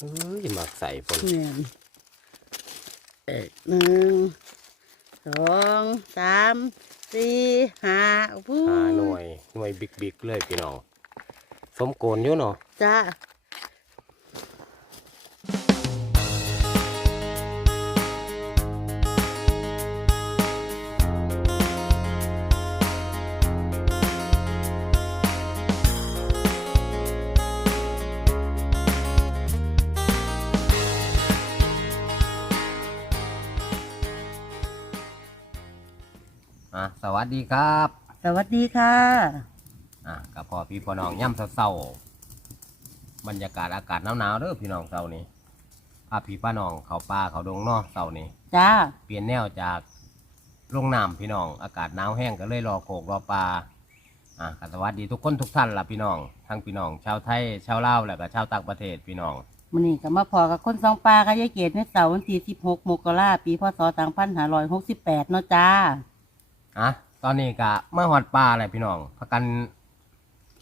เอ้ยหมักใส่ปนแม่นเอ็ดหนึ่งสองสามสี่ห้าพูหาหน่วยหน่วยบิ๊กบิ๊กๆเลยพี่น้องสมโกนอยู่เนาะจ้า วัสดีครับสวัสดีค่ะ อะกับพ่อพี่พ่อน้องย่ำเศร้าๆบรรยากาศอากาศหนาวๆเด้อพี่น้องเศร้านี้พาพี่ป้าน้องเขาป่าเขาดงเนาะเศร้านี้จ้า เปลี่ยนแนวจากลงน้ำพี่น้อง อากาศหนาวแห้งก็เลยรอโขกรอปลาอะก็สวัสดีทุกคนทุกท่านล่ะพี่น้องทั้งพี่น้อง ชาวไทยชาวลาวแล้วก็ชาวต่างประเทศพี่น้องมันนี่ก็มาพอกับคนสองปลากับยายเกดในเสาร์วันที่สิบหกมกราปีพศสองพันห้าร้อยหกสิบแปดเนาะจ้าอะ ตอนนี้ก็มาหอดปลาอะไรพี่น้องพักกัน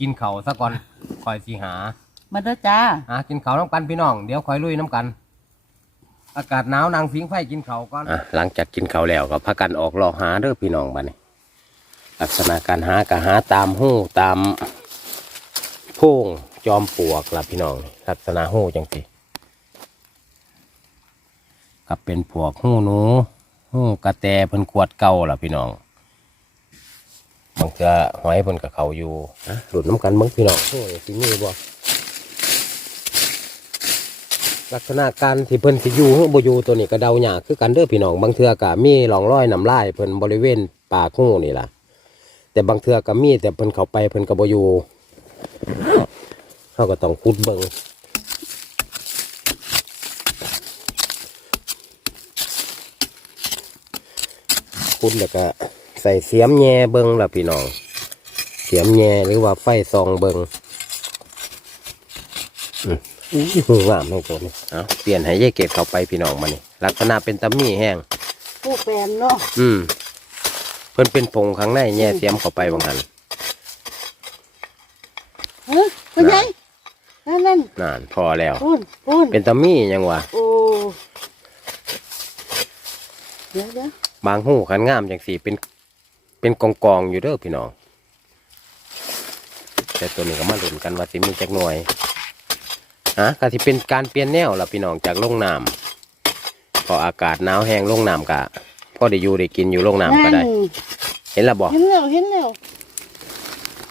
กินเขาวซะก่อนคอยสีหามาเด้อจ้าอะกินเขาวน้ำกันพี่น้อง เดี๋ยวคอยลุยน้ำกัน อากาศหนาวนางฟิงไฟกินเขาวก่อน อะหลังจากกินเขาวแล้วก็พักกันออกรอหาเด้อพี่น้องบ้านี้ ลักษณะการหาก็หาตามหู้ตามโพ่งจอมปลวกล่ะพี่น้องนี่ลักษณะหู้จังสิกับเป็นปลวกหู้หนูหู้กระแตเพิ่นขวดเก่าล่ะพี่น้อง บางเทื่อหอยเพิ่นกับเขาอยู่นะหลุดน้ำกันเบิ่งพี่น้องโอ้ยสิมีบ่ลักษณะการที่เพิ่นสิอยู่หรือบ่อยู่ตัวนี้ก็เดาหยากคือกันเด้อพี่น้องบางเทื่อก็มีร่องร้อยน้ำลายเพิ่นบริเวณปากหูนี่ล่ะ แต่บางเทื่อก็มีแต่เพิ่นเข้าไปเพิ่นก็บ่อยู่เฮาก็ต้องขุดเบิ่งขุดแล้วก็ ใส่เสียมแย่เบิ่งล่ะพี่น้อง เสียมแย่หรือว่าไฟซองเบิ่งอืมอื้องามให้ตัวนี้เอาเปลี่ยนให้ยายเกดเข้าไปพี่น้องมานี่ลักษณะเป็นตะมี่แห้งผู้แฟนเนาะอืมเพิ่นเป็นผงข้างในแย่เสียมเข้าไปบางหันเฮ้ยเป็นไงนั่นนั่นนานพอแล้วปูนปูนเป็นตะมี่ยังวะโอ้เดี๋ยวเดี๋ยวบางหูขันงามจังสีเป็น เป็นกองกองๆอยู่เด้อพี่น้อง แต่ตัวนี้ก็มาลุ้นกันว่าสิมีจักหน่วยฮะก็สิเป็นการเปลี่ยนแนวล่ะพี่น้องจากลงน้ำพออากาศหนาวแห้งลงน้ำกะพอได้อยู่ได้กินอยู่ลงน้ำก็ได้ เห็นและบอกเห็นแล้วเห็นแล้ว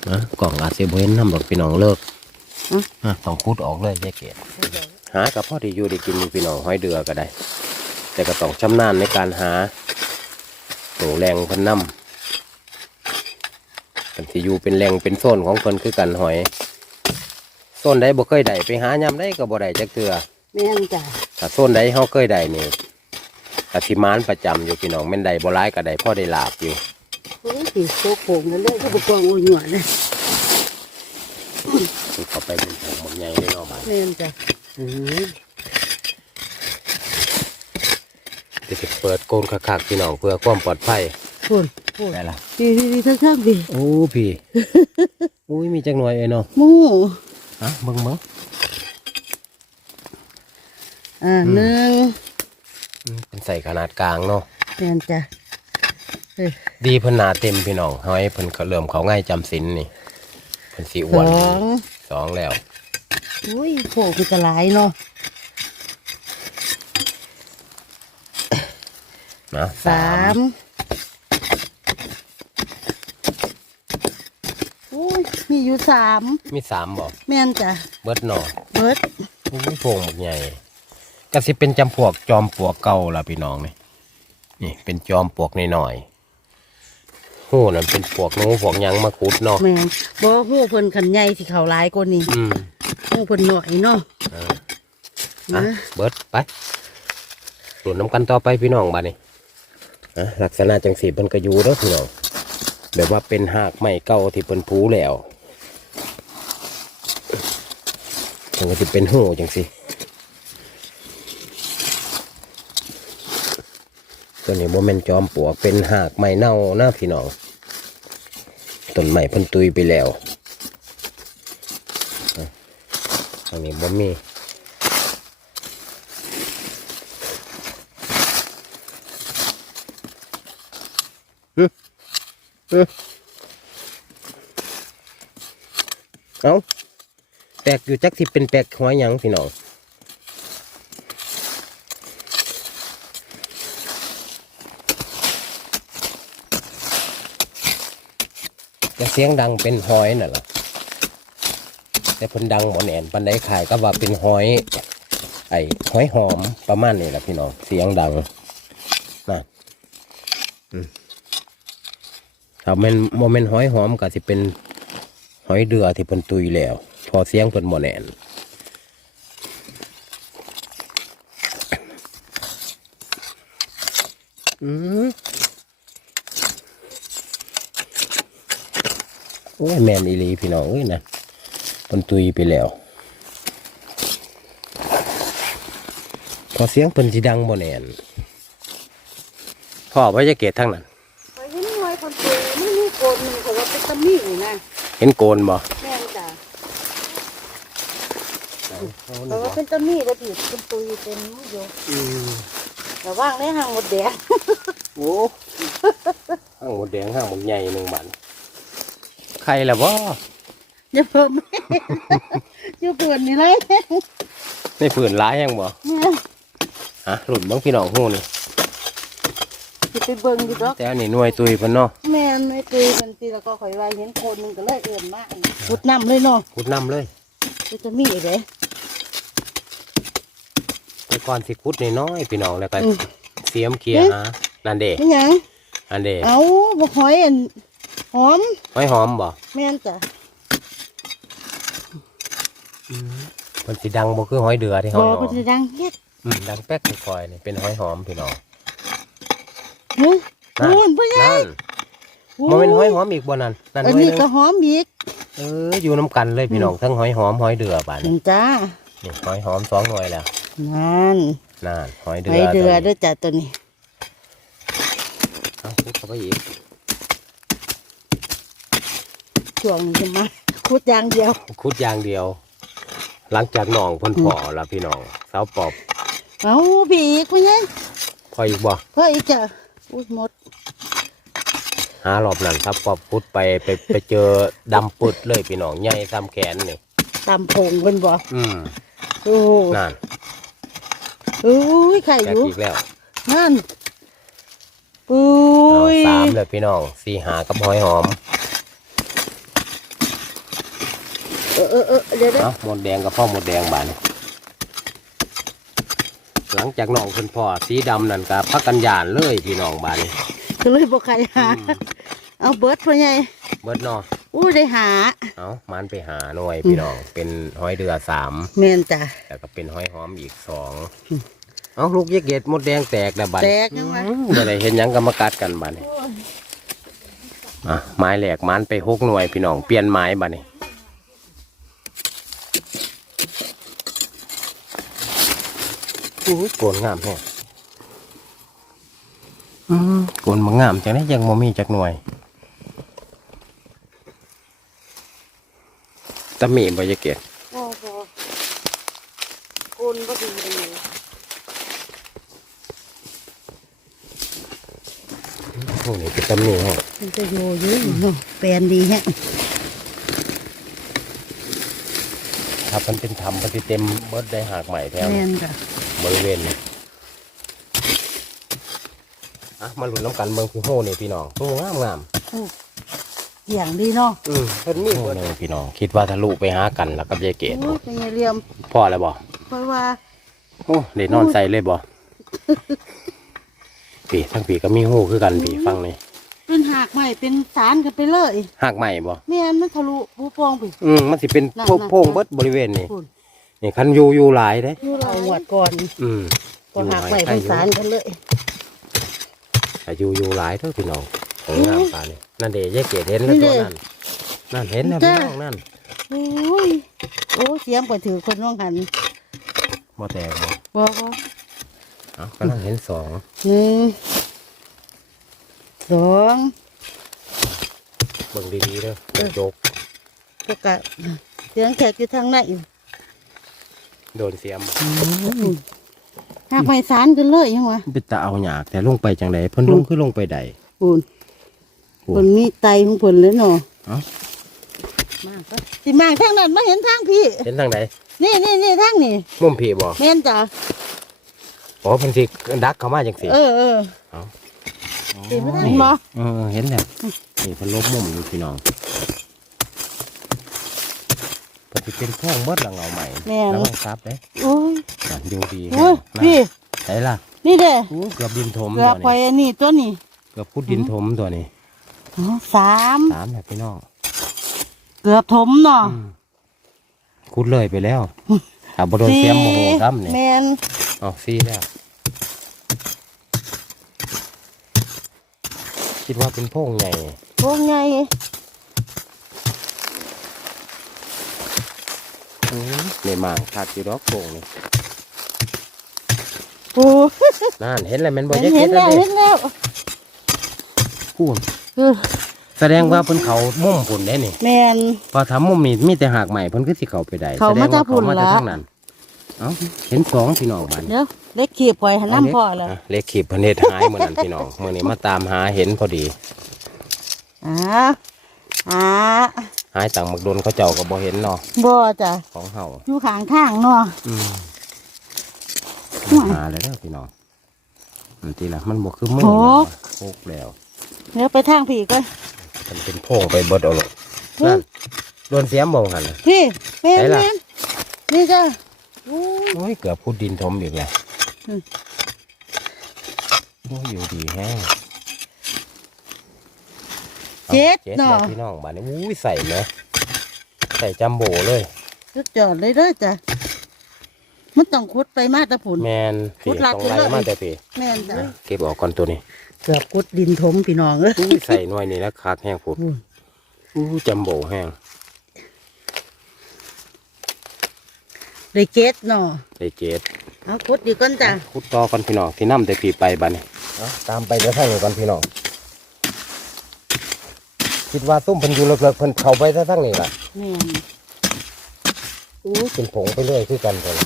นะกล่องอาจจะบ่เห็นน้ำดอกพี่น้องเลิกอืมอะต้องคุดออกเลยยายเกดหากับพ่อที่อยู่ได้กินอยู่พี่น้องห้อยเดือก็ได้ แต่ก็ต้องชำนาญในการหาโหแรงเพันน้ำ เป็นที่อยู่เป็นแหล่งเป็นโซนของคนคือกันหอยโซนใดบ่เคยได้ไปหายำได้ก็บ่ได้จักเทือแม่นจ้ะถ้าโซนใดเฮาเคยได้นี่กสิมานประจำอยู่พี่น้องแม่นใดบ่ร้ายก็ได้พ่อได้ลาบอยู่ โอ้ยสีโคกโขงนั่นเลยก็บกองอุ่นหยวนเลยมันเข้าไปเป็นผงหมดใหญ่เลยเนาะบาดแม่นจ้ะอือจะสิเปิดโกนคักๆพี่น้องเพื่อความปลอดภัย พูนพูนได้ละดีดีดีทั้งข้างดีโอ้พี่อุ้ยมีจักหน่วยเอ้ยเนาะหมูอะเบิ่งเบิ่งอ่าหนึ่งอืมเป็นใส่ขนาดกลางเนาะแม่นจ้ะเอ้ยดีเพิ่นหนาเต็มพี่น้องเฮาให้เพิ่นก็เริ่มเขาง่ายจำศีลนี่เพิ่นสิอ้สวนองสองแล้ว อุ้ยโขกมันจะหลายเนาะ นะสาม อุ้ยมีอยู่สามมีสามบ่แม่นจ้ะเบิดหนอเบิดโอ้ยโพงหมดใหญ่ก็สิเป็นจำพวกจอมปลวกเก่าล่ะพี่น้องนี่นี่เป็นจอมปลวกน้อยๆโหนั่นเป็นปลวกหนูพวกหยังมาขุดเนาะแม่นบ่หูเพิ่นขันใหญ่ที่เขาหลายกว่านี้อืมหูเพิ่นหน่อยเนาะอะอะนะเบิดไปหลุนน้ำกันต่อไปพี่น้องบ้านี้อะลักษณะจังสีเพิ่นก็อยู่เด้อพี่น้อง แบบว่าเป็นหากไม้เก่าที่เพิ่นผูแล้วมันก็จะเป็นหูจังสิตัวนี้โมเมนจอมปลวกเป็นหากไม้เน่านะพี่น้องต้นไม้พิ่นตุยไปแล้วอันนี้บ่มี เอาแปลกอยู่จักสิเป็นแปลกหอยยังพี่น้องจะเสียงดังเป็นหอยน่ะล่ะแต่พ่นดังหมอแหนปันไดขายก็ว่าเป็นหอย ไอ้หอยหอมประมาณนี้แหละพี่น้องเสียงดังนะอืม ถ้าแมันโมเมนหอยหอมก็สิเป็นหอยเดือที่เพิ่นตุยแล้ว พอเสียงเพิ่นหมแนนอืมโอ้ยแมนอีลีพี่น้องเอ้ยนะเพิ่นตุยไปแล้ว พอเสียงเพิ่นสิดังบ่แนนพ่อว่าจะเกตทั้งนั้น ไปเห็นหน่วยคนตัว ไม่มีโกนหนึ่งเขาว่าเป็นตะมี่นี่นะเห็นโกนบ่แม่นจ้ะเขาว่าเป็นตะมี่แล้วผิดเป็นตุยเป็นอยู่แต่ว่างได้ห่างหมดแดงโอ้ห้างหมดแดงห้างหมดใหญ่หนึ่งบันใครล่ะบ่อย่าเพิ่มแม่อยู่เปิดนี่เลยไม่ฝืนร้ายยังบ่เนี่ยฮะหลุดบ้างพี่น้องหูนี่ สิไปเบิ่งอยู่ดอกแต่อันนี้หน่วยตุยเพิ่นเนาะแม่นไม่ตุยมันตีแล้วก็ข่อยว่าเห็นโคนหนึงก็เลยเอื่นมากพุดน้ำเลยเนาะขุดน้ำเลยเป็นตะมี่เลยแต่ก่อนสิขุดน้อยๆพี่น้องแล้วก็อืมเสียมเกียร์หานั่นเด้นี่หยังอันเด้เอาบักหอยอันหอมหอยหอมบ่แม่นจ้ะเพิ่นสิดังบ่คือหอยเดือที่หบอยอหกอก็มจะดังเฮ็ดอืมดังแป๊กคอยๆนี่เป็นหอยหอมพี่น้อง เฮ้ยนั่นโอ้ยพ่อใหญ่นั่นบ่เป็นหอยหอมอีกบ่นั่นนั่นหอันอยหนี้นึงก็หอมอีกเอออยู่น้ำกันเลยพี่น้องทั้งหอยหอมหอยเดือบานเห็นจ้านี่หอยหอมสองหน่วยแล้วนั่นน่นหอยเดือไอเดือตัวด้นี้วยจ้ะตัวนี้เอาคุดเข้าไปอีกช่วงนี้จะมาคุดอย่างเดียวคุดอย่างเดียว หลังจากหนองพ่นพอแล้วพี่น้องสาวปอบเอาพี่อีกพ่อใหญ่พออีกบ่พ่ออีกจ้ะ อุ้ยหมด หารอบนั้นสาวปอบคุดไปไปไปเจอดำปึดเลยพี่น้องใหญ่ซ้ำแขนนี่ตำผงเป็นบ่อืมโอ้นั่นอุ้ยไข่แจอกยู่อีกแล้วนั่นอุ้เอายสามเลยพี่น้องสี่หากับหอยหอมเออเออเออเดี๋ยวเดี๋ยวเอาหมดแดงกับพ่อหมดแดงบาน หลังจากหนองพ่นพอสีดำนั่นกับพักกันยานเลยพี่น้องบานนี้ ก็เลยบอกใครหา เอาเบิร์ดพ่อใหญ่เบิดเนออู้ได้หาเอามันไปหาหน่วยพี่น้องเป็นหอยเดือสามแม่นจ้ะ แล้วก็เป็นหอยหอมอีกสองเอาลูกยักษ์เกดมดแดงแตกแล้วบัดแตกยังวะ เมื่อไรเห็นหยังก็มากัดกันบัดนี้อะไม้แหลกมันไปหกหน่วยพี่น้องเปลี่ยนไม้บัดนี้ อู้ยโกนงามแฮะอืมโกนมางามจังได้ยังโมมีจักหน่วยตะหมีบ่ยะเกดโอ้โหโกนบ่ดีเลยโอ้นี่เป็นตะหมีฮะมันจะอยู่เยอะอยู่เนาะแปลนดีแฮะถ้ามันเป็นธรรมมันจะเต็มเบิดได้หากใหม่แถวแม่นจ้ะ บริเวณนี้อะมาหลุนน้ำกันเมืองพี่โฮนี่พี่น้องโอ้งามงามอย่างดีเนาะอืมเพิ่นมีเพิ่นพี่น้องคิดว่าทะลุไปหากันแล้วกับยายเกดโอ้ยเป็นไงเหลี่ยมพ่อแล้วบ่เพราะว่าโอ้เด็นอนใส่เลยบ่พี่ทั้งพี่ก็มีหูคือกันพี่ฟังนี่เป็นหากใหม่เป็นสารกันไปเลยหากใหม่บ่แม่นมันทะลุผู้ปองไปอืมมันสิเป็นนั่นโพน่ะโพงเบิดบริเวณนี่คุณ นี่คันอยู่อยู่หลายเด้เอาหวดก่อนอืมก็หากใหม่เป็นสารกันเลย แต่อยู่อยู่หลายเด้อพี่น้องโอ้งามปานนี่นั่นเด้ยายเกดเห็นแล้วตัวนั้นนั่นเห็นแล้วพี่น้องนั่นโอ้ยโอ้ยเสียมก็ถือคนน้องหันบ่แตกบ่บอกว่าเอ้ากำลังเห็นสองหนึ่งสองเบิ่งดีๆเด้อเออโจก ก็กะเสียงแขกอยู่ทางไหนอยู่ โดนเสียมหากไม่สารกันเลยยังวะเป็นตาเอาหยากแต่ลงไปจังไดเพิ่นลงคือลงไปใดปูนโอ้คนมีไตของผลเลยเนาะเอ้ามากก็สิมากทางนั้นมาเห็นทางพี่ เห็นทางไหนนี่นี่นี่ทางนี่มุมผีบ่แม่นจ้ะอ๋อเพิ่นสิดักเข้ามาจังซี่เออเออเอาสิมาทางบ่เออเห็นแล้วนี่เพิ่นลบมุมอยู่พี่น้อง เพิ่นสิเป็นพ่องเบิดละเงาใหม่แม่น แล้วมันซับเด้โอ้ยนั่นอยู่ดีโอ้ยนั่นพี่ไหนล่ะนี่เด้อู้เกือบดินถมเกืตัอวบไปนี้อันนี้ตัวนี้เกือบพุดดินถมตัวนี้อ๋อสามสามแบบพี่น้องเกือบถมเนาะอืมคุดเลยไปแล้วถ้าบ่โดนเสียมโมโหซ้ำนี่แม่นอ๋อซี่แล้ว คิดว่าเป็นโพงใหญ่พวกไง อื มในหมางขาดอยู่ดอกโพงนี่โอ้นั่นเห็นแล้วแมันบ่ยักเห็เห็นนแล้แล้ววเห็นแล้วพูนเออแสดงว่าเพิ่นเขามุ่มพุ่นได้นี่แม่นพอทำมุ่มนี่มีแต่หากใหม่เพิ่นคือสิเขาไปได้เขาแสดมาว่าจากพุ่นเขามาละ จากทางนั้นเอ้าเห็นสองพี่น้องบัดนี้ เดี๋ยวเล็กขีบปล่อยหันน้ำพ่อแล้วะเลขขีบพิ่นเฮ็ดหายเมื้อนั้นพี่น้องเมื้อนี้มาตามหาเห็นพอดี อ่าอ่า หายต่างหมักโดนเขาเจ้าก็บ่เห็นเนาะบ่จ้ะของเฮาอยู่ข้างทางเนาะอืมอืมหาเลยเด้อพี่น้องมันทีละมันบ่คือมือโหโกแล้วเดี๋ยวไปทางผีก่อนมันเป็นโพงไปเบิดเอาเลยนั่นโดนเสียมบ่หันน่ะพี่แม่นไหนล่ะแม่นนี่จ้ะโอ้ยโอ้ยเกือบพุดดินถมอีกแล้วอืมโอ้ยอยู่ดีแฮง เจ็ดเจ็ดเนาะแล้วพี่น้องบ้านนี้อุ้ยใส่ไหมใส่จัมโบ้เลยสุดยอดเลยเด้อจ้ะมันต้องขุดไปมาแตะผุนแมนพุพี่ดหลักต้องไล่เลยมาแต่พี่แม่นจ้ะอะเก็บออกก่อนตัวนี้เกือบขุดดินถมพี่น้องเอ้ยอุ้ยใส่หน่วยนี่แล้วคักแห้งผมอืมอู้จัมโบ้แห้งได้เจ็ดเนาะได้เจ็ดเอาขุดดีก่อนจ้ะคุดต่อก่อนพี่น้องที่นํแต่พี่ไปบ้านนี้เอาตามไปเดี๋ยวทางนี้ก่อนพี่น้อง คิดว่าตุ้มเพิ่นอยู่เลิกๆเพิ่นเข้าไปซะทางนี้ล่ะแม่นอู้เป็นผงไปเรื่อยคือกันเถอะ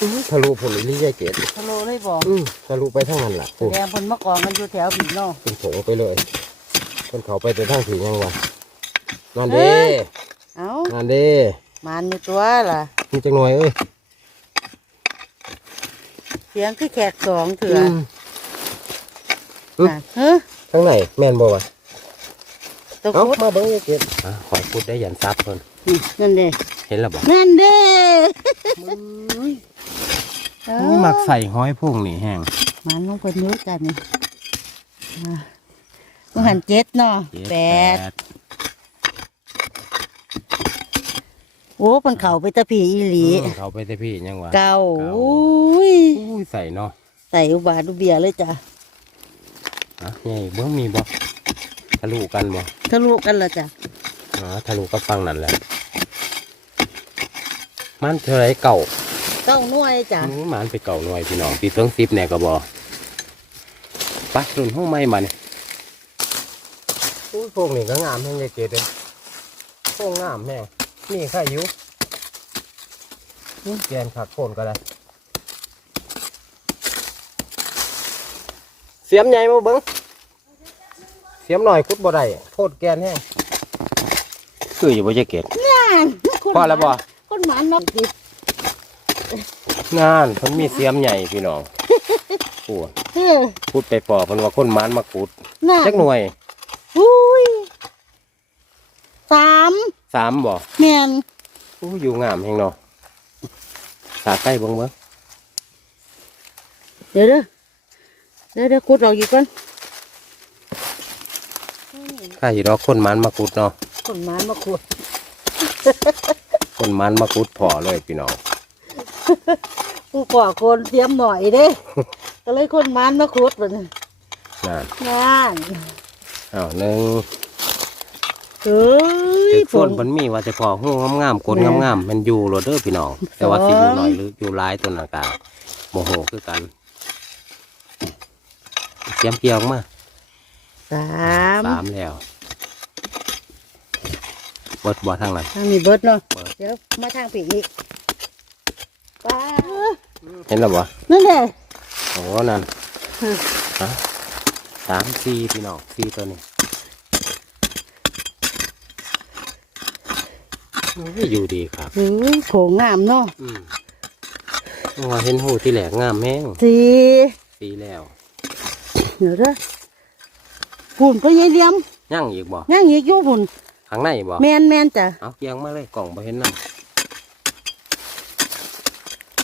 อู้ทะลุผลอีหลี่ยายเกดทะโลเลยบอกอือทะลุไปทางนั้นล่ะแสดงผลมะกองกันอยู่แถวผีเนาะ เป็นผงไปเลยเพิ่นเขาไปแต่ทางผียังวะนั่นเอ้เด้ยเอานั่นเด้มันอยู่ตัวล่ะมีจังหน่อยเอ้ยเสียงคือแขกสองเถื่ออืมอืมน่ะเฮ้ยทางไหนแม่นบ่วะตัวเอ้าขุดมาเบิ่งยายเกดอะขอยพูดได้ยันซับเพิ่นนี่นั่นเด้เห็นแล้วบ่นั่นเด้เอโอ้ยมักใส่ห้อยพุ่งนี่แห้ง มันลงไปนิ้วกันนี่อ่ามันหันเจ็ดเนาะเจ็ดแปด โอ้มันเข่าไปตะผีอีหลีอืมเขาไปแต่พี่ยังวะ เก้าเก้าอุ้ยอุ้ยใส่เนาะใส่อุบาทุเบียเลยจ้ะอะใหญ่เบิ่งมีบ่ทะลุกันบ่ทะลุกันละจ้ะอ๋อทะลุกับฟังนั่นแหละมันเท่าไรเก่าเก้าหน่วยจ้ะอืมมันไปเก่าหน่อยพี่น้องปีเพิ่งซิปแน่ก็บ่ไปรุ่นห้องไม้มาเนี่ยอุ้ยพวกนี้ก็งามแห้งเลยเกดเลยพวกงามแห้ง นี่ใครอยู่นี่แกนขักโคนก็ได้เสียมใหญ่มาเบิ้งเสียมหน่อยคุดบ่ได้โทษแกนแห้งคืออยู่บ่จะเกดนั่นคนพอแล้วบ่คนหมันเนาะดิงานเพิ่นมีเสียมใหญ่พี่น้องปวดเออพูดไปปอเพิ่นว่าคนหมันมาขุดน่ะจักหน่วย อุ้ยสาม สามบ่แม่นอู้อยู่งามแฮงเนาะสาใกล้เบิ่งเบิ่งเดี๋ยวเด้อเดี๋ยวเดี๋ยวขุดออกอีกก่อนข้าอยู่ดอกคนหมันมาขุดเนาะคนหมันมาขุดคนหมันมาขุดพอเลยพี่น้องผู้ก่อคนเตรียมหน่อยเด้ ก็เลยคนหมันมาขุดเลยนั่นงานอ้าวหนึ่ง เฮ้ยตึกฝส่วนนเพิ่นมีว่าเฉพาะหูงามๆกดแม่งามๆมันอยู่โลดเด้อพี่น้อง แต่ว่าสิอยู่หน่อยหรืออยู่หลายต้นอากาศโมโหคือกันเสียมเกี่ยวมาสามสามแล้วเบิดบ่ทางนั้นทางนี้เบิดเนาะเบิดเดี๋ยวมาทางผีอีกป้าเห็นแล้วบ่นั่นแหละโอ้นั่นฮะสามสี่พี่น้องสี่ตัวนี้ อ้ยอยู่ดีครับหือโขงงามเนาะอืมว่าเห็นหูที่แหลกงามแห้งสีสีแล้วเดี๋ยวเด้อหุ่นพ่อใหญ่เหลี่ยมย่างอีกบ่ย่างอีกอยู่หุ่นข้างในบ่แมนแมนจ้ะเอาเกียงมาเลยกล่องบ่เห็นน้ำ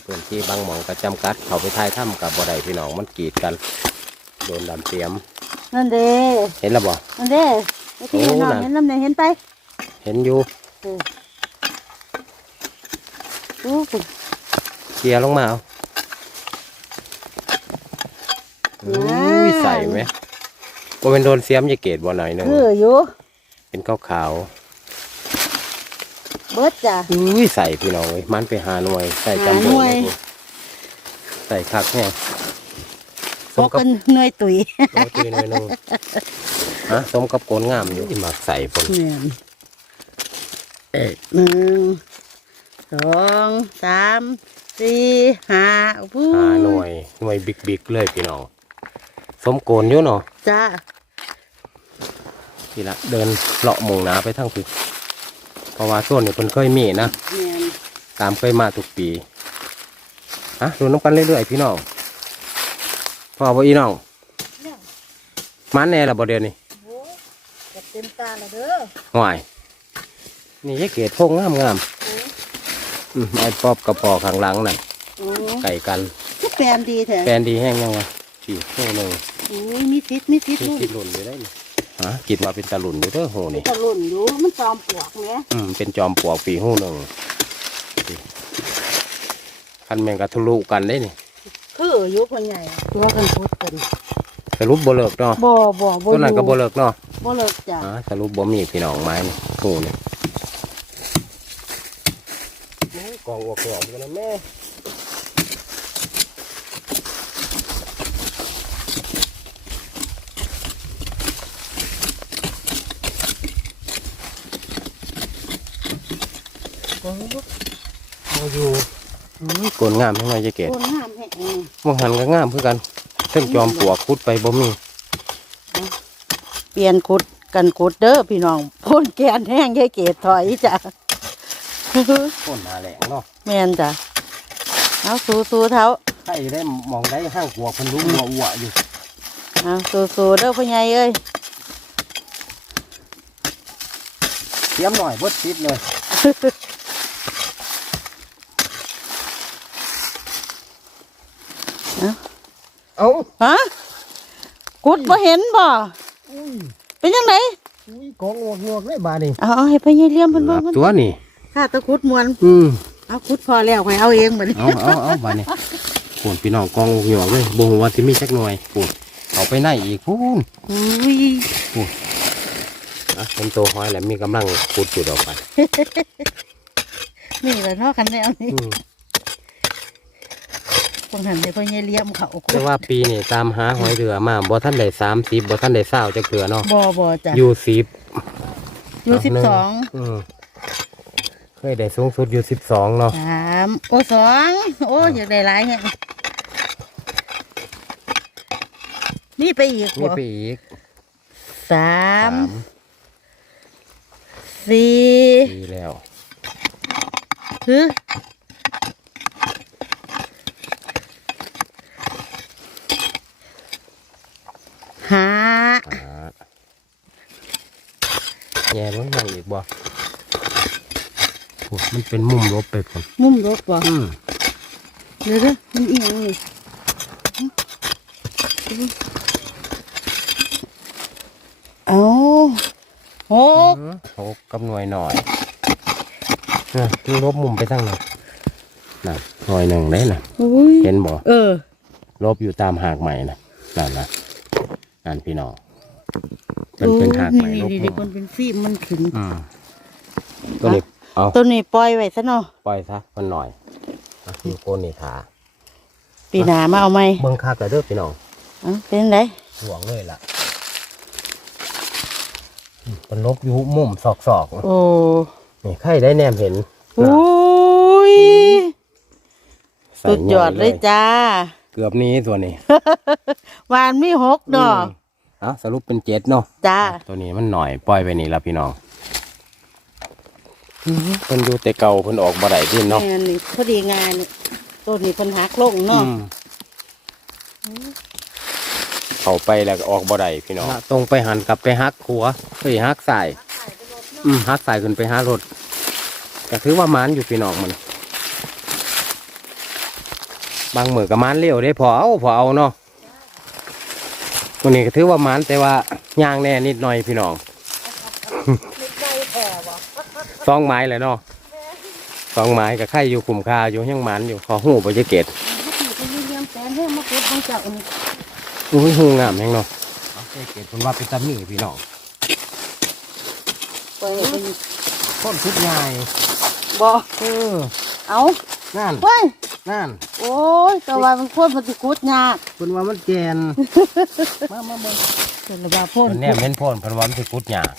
ส่วนที่บางหมองกระจำกัด เขาไปทายถ้ำกับบ่ได้พี่น้องมันกรีดกัน โดนดำเสียม นั่นเด้เห็นแล้วบ่นั่นเด้ไอ้ที่โอ้น้องน่ะเห็นน้ำเนี่ยเห็นไป เห็นอยู่ โอ้คุณเกียร์ลงมาเอาอุ้ยใส่ไหมบ่เป็นโดนเสียมจะเกตบ่หน่อยหนึงคืออยู่เป็นขาวขาวเบิดจ้ะ ๆอุ้ยใส่พี่น้องเอ้ยมันไปหาหน่วยใส่จำหาหน่วย เลยใส่คักแห้งสพมกกับกันเหนื่อยตุยโรตีหน่อยหนึงฮะสมกับโกนงามอยู่ที่มักใส่ฝนแม่นเอ็ดหนึ่ง สองสามสี่ห้าผู้หาหน่วยหน่วยบิ๊กบิ๊กๆเลยพี่น้องสมโกนอยู่เนาะจ้าทีละเดินเลาะหมงหนาไปทั้งปีเพราะว่าส่วนนี้เพิ่นเคยมีนะแม่นตามเคยมาทุกปีฮะดูน้ำกันเรื่อยๆพี่น้องพ่อบ่อีน้องเนี่ยมันแน่ละบ่เดือนนี้โอ้กับเต็มตาและเด้อห่วยนี่ยายเกดพงงามงามๆอืม ไอ้ปอบกระปอข้างหลังนั่นโอ้ไก่กันก็แปลนดีแท้แฟนดีแห้งยังไงสี่โหหนึ่งโอ้ยมีทิศมีทิศนี่รุ่นกินหลุนอยู่ได้นี่ฮะกินมาเป็นตะหลุนอยู่เด้อโหนี่ตะลุ่นอยู่มันจอมปลวกแหมอืมเป็นจอมปลวกปีหูหนึ่งคันแมงกะทะลุกันได้นี่คืออยู่พ่อใหญ่ตัวกันพุดกันสรุปบ่เลิกเนาะบ่บ่บ่ต้นนั้นก็บ่อยู่เลิกเนาะบ่เลิกจ้ะ อ่าสรุปบ่มีพี่น้องไม้นี่หูนี่โอ้ยกองอวกออกกันนะแม่โอ้อยู่กนงามทั้งนั้นจะเกตโอ้งามแฮะอืมองหันก็งามเพื่อกันเส้นจอมปลวกคุดไปบ่มีเปลี่ยนกุดกันกุดเด้อพี่น้องพ่นแกนแห้งยายเกดถอยจ้ะ ต้นหนาแหลงเนาะแม่นจ้ะเอาสู้สู้เท้าใครได้มองได้ห้างหัวคนรู้หัวอ้วอยู่เอาสู้สู้เด้อพ่อใหญ่เอ้ยเตรียมหน่อยบดชิดเลยเอาฮะกุดบ่เห็นบ่เป็นยังไงอุ้ยกองงวกงวกเลยบาดนี่เอาเอาให้พ่อใหญ่เลี้ยมเพิ่นเบิ่งเพิ่นตัวนี่ ข้าตะกุดมวนอืมเอากุดพอแล้วให้เอาเองบัดนี้เอาเอาเอาบาดนี่ปวดพี่น้องกองงวกงวกเลยบ่ฮู้ว่าสิมีจักหน่วยปวดเอาไปไหนอีกพูนอุ้ยอะเป็นโตห้อยแหล้วมีกำลังขุดจุดออกไปนี่แหละเนาะคันแนวนี้อืมต้องหันให้พ่อใหญ่เลี้ยมเขากุแต่ดว่าปีนี่ตามหาหอยเรือมาบ่ท่านได้30บ่ท่านได้20จักเทื่อเนาะบ่บ่จ้ะอยู่10อยู่สิบสองอืม เคยได้สูงสุดอยู่12เนาะสามโอ้สองโอ้อยากได้หลายเนี่ยนี่ไปอีกนี่บ่ไปอีกสามสามสี่ปีแล้วคือห้าอ่าแย่มันยังอีกบ่ โอ้มันเป็นมุมลบไปผมมุมลบบ่อืมเดี๋ยวเด้อมันอีหยังนี่เอาหกหกกับหน่วยหน่อยนะดูลบมุมไปทางไหนน่ะหน่วยหนึ่งได้น่ะอุ้ยเห็นบ่เออ ลบอยู่ตามหากใหม่น่ะนั่นนะนั่นพี่น้องเป็นเป็นหากใหม่นี่ลบนี่มุนี่มมันเป็นฟิล์มมันขึ้นอืมก็นี่ เอาตัวนี้ปล่อยไว้ซะเนาะปล่อยซะมันหน่อยอะอยู่โคนนี่ขาปีหนามาเอาไหมเบิ่งคักแต่เด้อพี่น้องเอ้าเป็นไรห่วงเลยล่ะอืมมันลบอยู่มุมซอกๆ โอ้นี่ใครได้แนมเห็นอุ้ยใส่สุดยอดใหญ่เลยจ้า เกือบนี้ตัวนี้หวานมีหกดอกมเอ้าสรุปเป็นเจ็ดเนาะจ้า ตัวนี้มันหน่อยปล่อยไปนี่แล้วพี่น้อง เพิ่นอยู่แต่เก่าเพิ่นออกบ่ได้ดินเนาะแม่นี่พอดีงานนี่ต้นนี้เพิ่นหักลงเนาะอืมเข้าไปแล้วก็ออกบ่ได้พี่น้องตรงไปหันกลับไปฮักขัวไปฮักสายอืมฮักสายขึ้นไปหารถก็ถือว่ามันอยู่พี่น้องมัน บางมือก็มันเลี้ยวได้พอเอาพอเอาเนาะตัวนี้ก็ถือว่ามันแต่ว่าย่างแน่นิดหน่อยพี่น้อง ส องไม้เลยเนาะสองไม้กับไข่อยู่คุ้มค่าอยู่ยังมันอยู่ขอหูไปจะเกตไปยืนเลี้ยงแตนให้มาเก็บของเจ้านี่อุ้ยหูงามแฮงเนาะเอาไปเกตคุณว่าเป็นตามีพี่น้องไปเป็นต้นชุดใหญ่บ่เออเอานั่นเว้ยนั่น โอ้ยแต่ว่ามันพ่นมันสิคุดยากคุณว่ามันแกนมามามาเป็นระบาพ่นเพิ่นแนมเห็นโพ่นเพิ่นว่ามันสิกุดหยากุ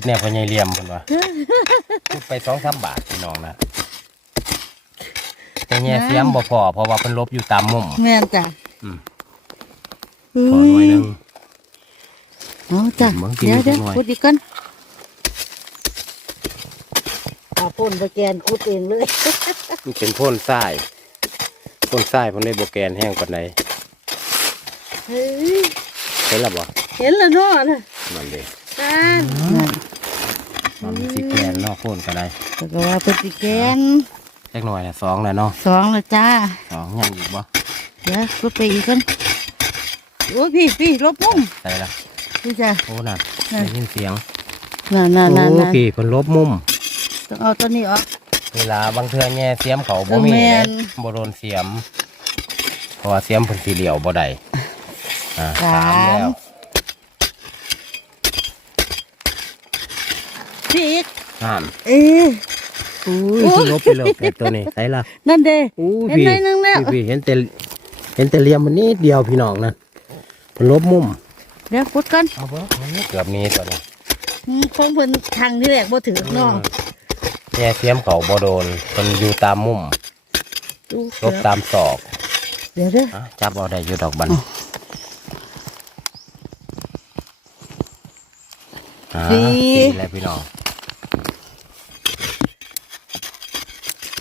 ดเนี่ยพญายเหลี่ยมเพิ่นว่ากุดไปสองสามบาทพี่น้องนะแต่แง่เสียมบ่พอเพราะว่าเพิ่นลบอยู่ตามมุมแม่นจ้ะอืมอุ้ขอหน่อยหนึงเอาจ้ะบางทีเดี๋ยวเดี๋ยวหน่อยคุดอีกกันเอาพ่นไปแกนคุดเองเลย มันเป็นโพ่นทรายโพ่นทรายเพิ่นได้บ่แกนแห้งปานใดเฮ้ยเห็นแล้วบ่เห็นแล้วเนาะนะมันเด้ กันมันมีสิแกนเนาะโพ่นก็ได้แต่ก็ว่าเป็นสิแกนเล็กน้อยละสองแล้วเนาะสองแล้วจ้าสองยังอีกบ่เดี๋ยวลบไปอีกกันโอ้ยพี่พี่ลบมุมใส่ละพี่จ้ะโอ้นั่นนั่นได้ยินเสียงนั่นนั่นนั่นโอ้นั่นพี่เพิ่นลบมุมต้องเอาตัวนี้ออกเวลาบางเทื่อแง่เสียมเขาบ่มีเออแม่นบ่โดนเสียมเพราะว่าเสียมเพิ่นสีเหลียวบ่ได้อ่าสามแล้ว พี่อีกห้ามเอ๊ะอุ้โอ้ยยลบไปเลยแกตัวนี้ใส่ละนั่นเด้อู้เห็นพี่ไหมนึงแล้วพี่พี่เห็นแต่เห็นแต่เหลี่ยมมันนิดเดียวพี่น้องนั่นเพิ่นลบมุมเดี๋ยวพุดกันเอาเบิ่งเกือบนี้ตัวนี้อืมคงเพิ่นทางที่แรกบ่ถึงเนาะแง่เสียมเขาบ่โดนเพิ่นอยู่ตามมุมดูลบตามศอกเดี๋ยวเด้ออะจับเอาได้อยู่ดอกบันอ่าสี่แล้วพี่น้อง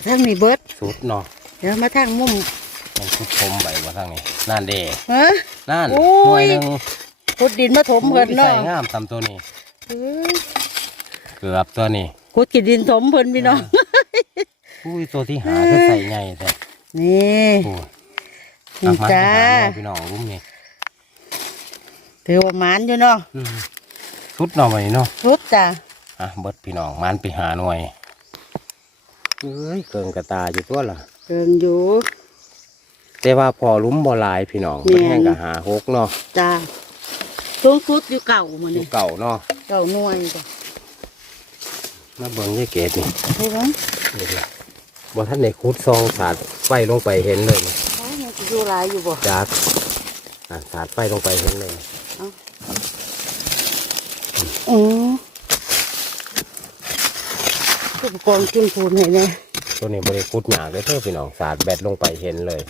ทางนี้เบิดสุดเนาะเดี๋ยวมาทางมุมมันคุดชมใบว่าทางนี้นั่นเด้ฮะนั่นโอ้หน่วยยหนึ่งขุดดินมาถมเพิ่นใส่เนาะงามตามตัวนี้เอ้ยเกือบตัวนี้ขุดกินดินถมเพิ่นพี่น้องอุ้ยตัวที่หาก็ใส่ใหญ่แต่นี่โอ้ยนี่ตักมาจ้าหาหน่อยพี่น้องรุ่มนี่ถือว่าหมานอยู่เนาะอืมสุดเนาะไปเนาะสุดจ้ะอะเบิดพี่น้องมันไปหาหน่วย เอ้ยเกินกระตาอยู่ตัวล่ะ เกินอยู่แต่ว่าพอลุ้มบ่หลายพี่น้องแม่มันนแห้งกับหาหกเนาะจ้าสูงสุดอยู่เก่ามาอยู่นี่เก่าเนาะเก่าหน่วยจ้ะมาเบิ่งยายเกดนี่เฮ้ยเบิ่งนี่ล่ะบ่ท่านในคุดซองสาดไฟลงไปเห็นเลยนี่โอ้ยยังสิอยู่หลายอยู่บ่จากอ่าสาดไฟลงไปเห็นเลย อือ อุปกรณ์กินปูนให้แน่ตัวนี้บริคุดหยาเลยเท่าพี่น้องสาดแบตลงไปเห็นเลย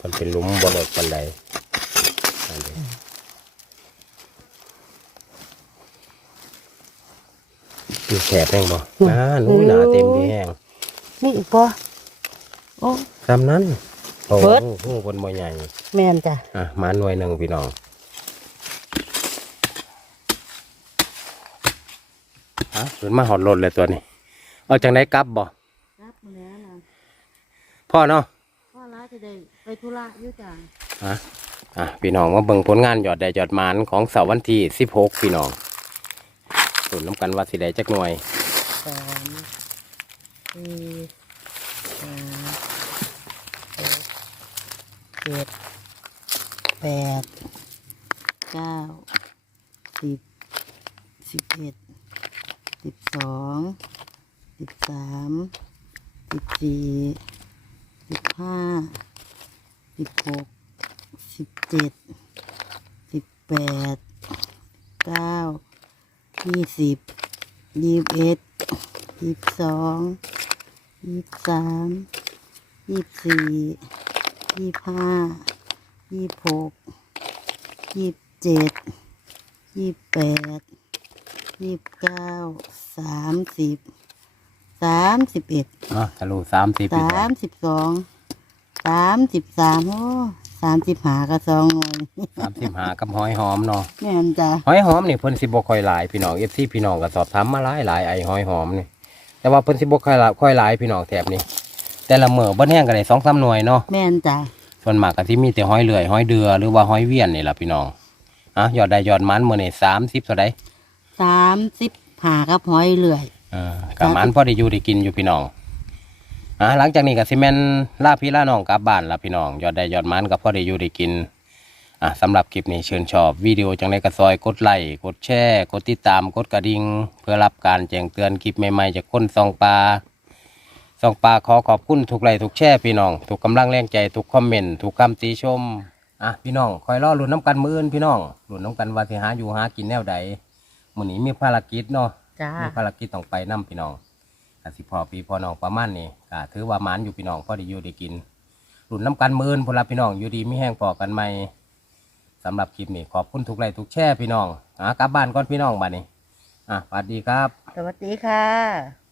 มันเป็นหลุมบนรถปันไดอันนี้มีแฉบแห้งบ่น่าหนูหนาเต็มที่แห้งนี่อีกบ่โอ้คำนั้นโอ้เบิดโหคนบ่ใหญ่แม่นจ้ะอะมาหน่วยหนึ่งพี่น้อง ฮะเดินมาหอดรถเลยตัวนี้ เอาจังได้กลับบ่รับมาแล้วนะพ่อเนาะ พ่อร้านจะได้ไปธุระอยู่จ้ะอะอะพี่น้องมาเบิ่งผลงานยอดได้ยอดหมานของเสาร์วันที่สิบหกพี่น้องส่วนน้ำกันว่าสิได้จักหน่วยสามสี่ห้าหกเจ็ดแปดเก้าสิบสิบเอ็ด สิบสองสิบสามสิบสี่สิบห้าสิบหกสิบเจ็ดสิบแปดเก้ายี่สิบยี่สิบเอ็ดยี่สิบสองยี่สิบสามยี่สิบสี่ยี่สิบห้ายี่สิบหกยี่สิบเจ็ดยี่สิบแปด ยี่สิบเก้าสามสิบสามสิบเอ็ดอะทะลุสามสิบสามสิบสองสามสิบสามโอ้สามสิบหากระซองหน่อยสามสิบหากับหอยหอมเนาะแม่นจ้ะหอยหอมนี่เพิ่นสิบ่ค่อยหลายพี่น้องเอฟซีพี่น้องก็สอบถามมาหลายหลายไอ้หอยหอมนี่แต่ว่าเพิ่นสิบ่ค่อยหลายค่อยหลายพี่น้องแถบนี้แต่ละมื้อเบิ่นแห้งก็ได้2-3หน่วยเนาะแม่นจ้ะส่วนมากก็สิมีแต่หอยเลื่อยหอยเดือหรือว่าหอยเวียนนี่ล่ะพี่น้องอะยอดได้ยอดมันมื้อนี้30เท่าใด สามสิบหากับหอยเลื่อย เออก็มันพอได้อยู่ได้กินอยู่พี่น้องอะหลังจากนี้ก็สิแม่นลาพี่ลาน้องกลับบ้านละพี่น้องยอดได้ยอดมันก็พอได้อยู่ได้กินอะสำหรับคลิปนี้เชิญชอบวิดีโอจังไดก็ซอยกดไลค์กดแชร์กดติดตามกดกระดิ่งเพื่อรับการแจ้งเตือนคลิปใหม่ๆจากคนซองปลาซองปลาขอขอบคุณทุกไลค์ทุกแชร์พี่น้องทุกกำลังแรงใจทุกคอมเมนต์ทุกคำติชมอะพี่น้องคอยรอลุ้นน้ำกันมืออื่นพี่น้องลุ้นน้ำกันว่าสิหาอยู่หากินแนวใด มื้อนี้มีภารกิจเนาะจ้ามีภารกิจต้องไปนํพี่น้องกสิพอพี่พอน้องประมาณนี้ก็ถือว่าหมานอยู่พี่น้องพอได้อยู่ได้กินลุ้นน้ำกันมืออื่นพนละพี่น้องอยู่ดีไม่แห้งพอกันใหม่สำหรับคลิปนี้ขอบคุณทุกไลค์ทุกแชร์พี่น้องอะกลับบ้านก่อนพี่น้องบ้านนี้อะสวัสดีครับ สวัสดีค่ะ